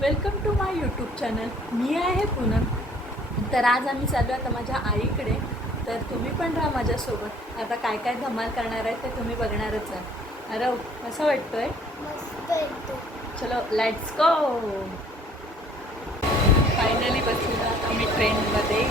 Welcome to my YouTube channel. मी आहे पूनम. तर आज आम्ही चाललो आता माझ्या आईकडे. तर तुम्ही पण राहा माझ्यासोबत. आता काय काय धमाल करणार आहे ते तुम्ही बघणारच आहे. अरे असं वाटतोय? चलो लेट्स गो फायनली बसलेलो आता मी ट्रेनमध्ये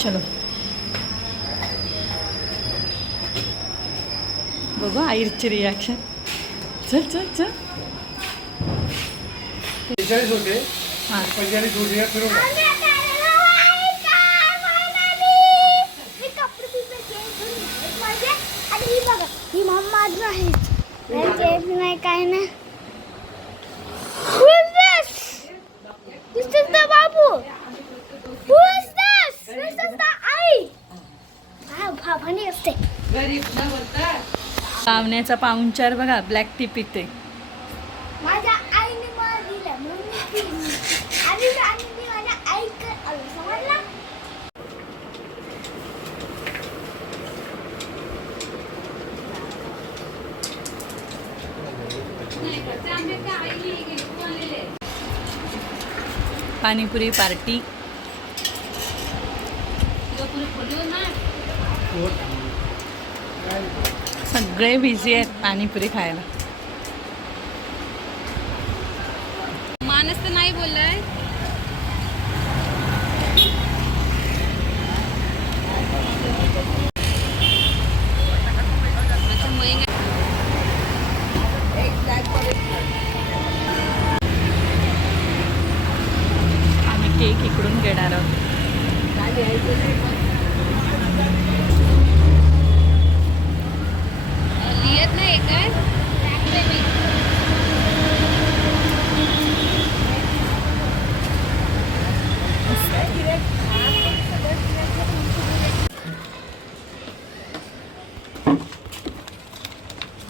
चलो। बघू आईरची रिॲक्शन चल चल चल। बेचाळीस होते हां। पंचेचाळीस होते या फिरून मी कपडे बिपडे change करून घेतले माझे. आणि ही बघा ही मम्मा नाही काही change नाही काय नाही पाहुण्याचा पाहुणचार बघा ब्लॅक टी पिते माझ्या आईने मला दिलं म्हणून मी पिली. आणि मी- आणि मी माझ्या आईकडे आलो समजला? पाणीपुरी पार्टी. सगळे बिझी आहेत पाणीपुरी खायला मानस तर नाही बोललाय अच्छा मयंग आम्ही केक इकडून घेणार आहोत लिहित नाही काय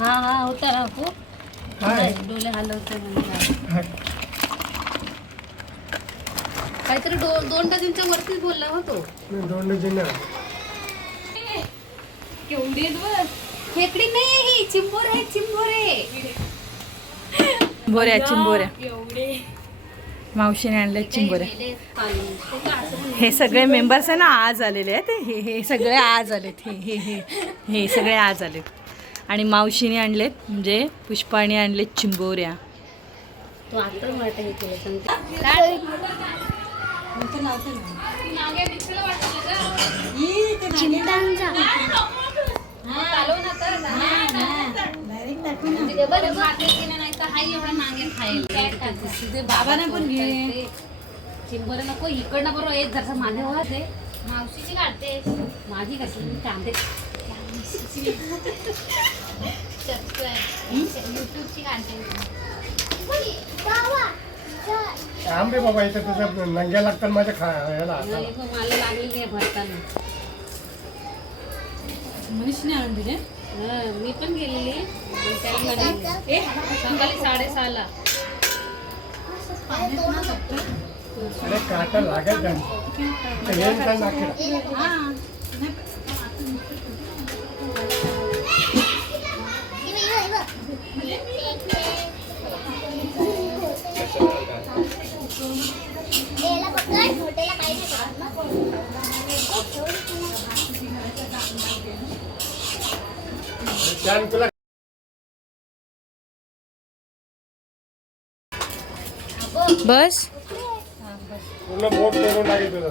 हा हा होता राहू हाय. डोले हलवते म्हणजे काहीतरी दो दोन डझनच्या वरतीच बोलला हो तो. दोन डझन केवढी खेकडी नाही ही चिंबोर आहे चिंबोरे. बोऱ्या चिंबोऱ्या मावशीने आणले चिंबोऱ्या हे सगळे मेंबर्स आहे ना आज आलेले आहेत. हे हे सगळे आज आलेत. हे हे हे हे सगळे आज आलेत. आणि मावशीने आणलेत म्हणजे पुष्पाने आणलेत चिंबोऱ्या. तो आता वाटत हे बाबाने पण घे चिंबर नको इकडनं बरोबर एक जरसा माझे होते मावशीची काढते माझी कसली? मी कांदे काढते आंबे बाबा इथं तुझ्या नंग्या लागतात माझ्या खा याला हाताला. नाही गं, मला लागली नाही भरताना. आणून दिले? हं, मी पण गेलेली सकाळी साडेसहाला. अरे काटा लागेल त्यांना तुला बस पूर्ण बोट तोडून टाकेल तुझं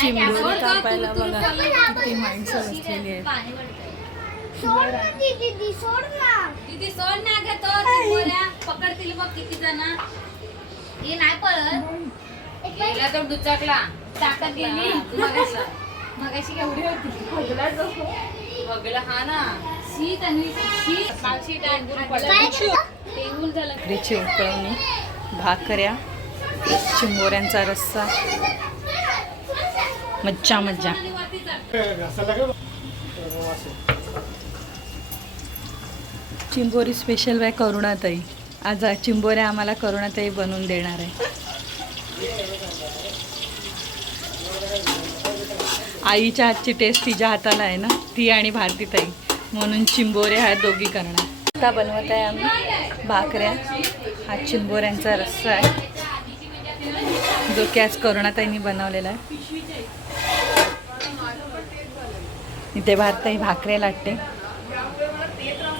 चिंबोरी कापायला बघा किती माणसं बसलेली आहेत. सोड ना दीदी सोड ना दीदी सोड ना ग तो पकडतील बघ किती जण. ही नाही पळत. गेला दुचाकला. ताकद गेली. मगाशी. मगाशी केवढी होती. बघला हा ना. टेंगून झालं. उकळवणी भाकऱ्या. चिंबोऱ्यांचा रस्सा. मज्जा मज्जा. चिंबोरी स्पेशल बाय करुणाताई. आज चिंबोऱ्या आम्हाला करुणाताई बनवून देणार आहे. आईच्या हातची टेस्ट तिच्या हाताला आहे ना? ती आणि भारतीताई. म्हणून चिंबोऱ्या ह्या दोघी करणार. आता बनवत आहे आम्ही भाकऱ्या. हा चिंबोऱ्यांचा रस्सा आहे. जो की आज करुणाताईंनी बनवलेला आहे. इथे भारताई भाकऱ्या लाटते.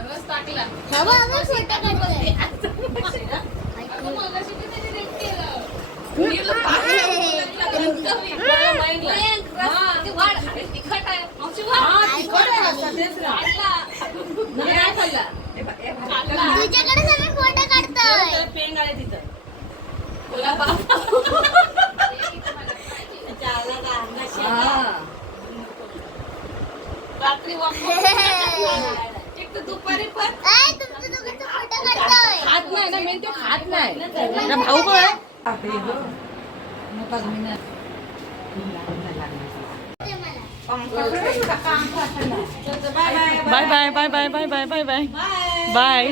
रस टाकला हवा हवा फोटो काढतोय हा, तिखट आहे रस्सा, तेच ना. नाही, नाही खाल्ला. हे बघ, हे बघ. तुझ्याकडे सगळे फोटो काढतोय त्याला पेंग आले तिथं तुला बाप. हा. एक तर दुपारी पण ऐ, तुमचं दोघांचं फोटो काढतोय खात नाही ना मेन तो खात नाही. ना भाऊ पण? Bye bye bye bye bye bye bye bye. Bye.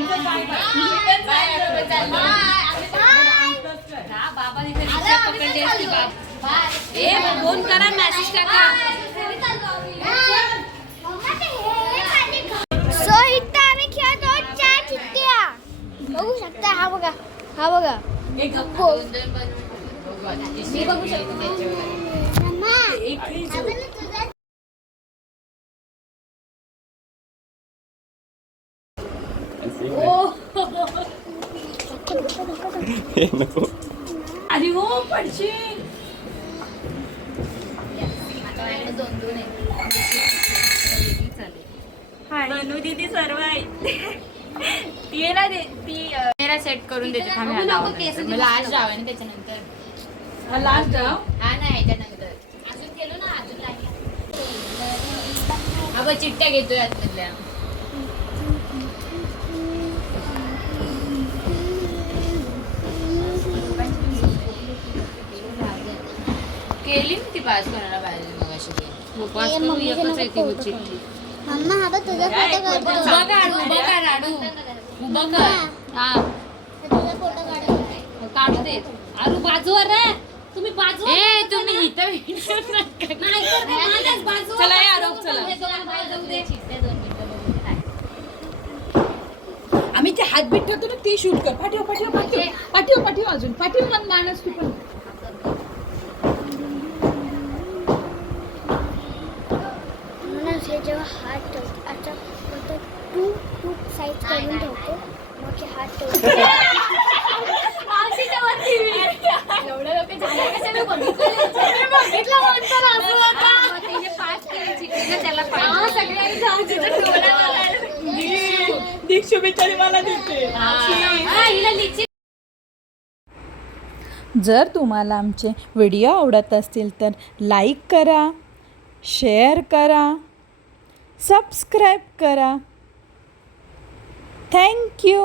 बाबा फोन करा मेसेज टाका. हा बघा. हो. बघू शकतो. अरे हो पडशी. बनू दीदी सर्व आहे ती ना ती कॅमेरा सेट करून देते लास्ट जाऊ ना त्याच्यानंतर. लास्ट जाऊ हा नाही त्यानंतर अगं चिट्ट्या घेतोय आतमधल्या. केली ना ती पास करायला पाहिजे मग अशी उपवास करू, एकच आहे ती चिठ्ठी. उभं कर, उभं कर, आडू. उभं कर. हा. काढू दे. अरे बाजूवर रे. तुम्ही बाजू ए तुम्ही इथं चला या, आरोप, चला. हे. आम्ही ते हात बीट ठेवतो ना ती शूट कर. पाठीव पाठीव पाठीव पाठीव पाठीव अजून. पाठीव पण माणूस तू पण. हे जेव्हा हात ठेवतो आता टू टू साईज करून ठेवतो. दीक्षू बिचारी मला जर तुम्हाला आमचे व्हिडिओ आवडत असतील तर लाईक करा शेअर करा सबस्क्राईब करा. थँक्यू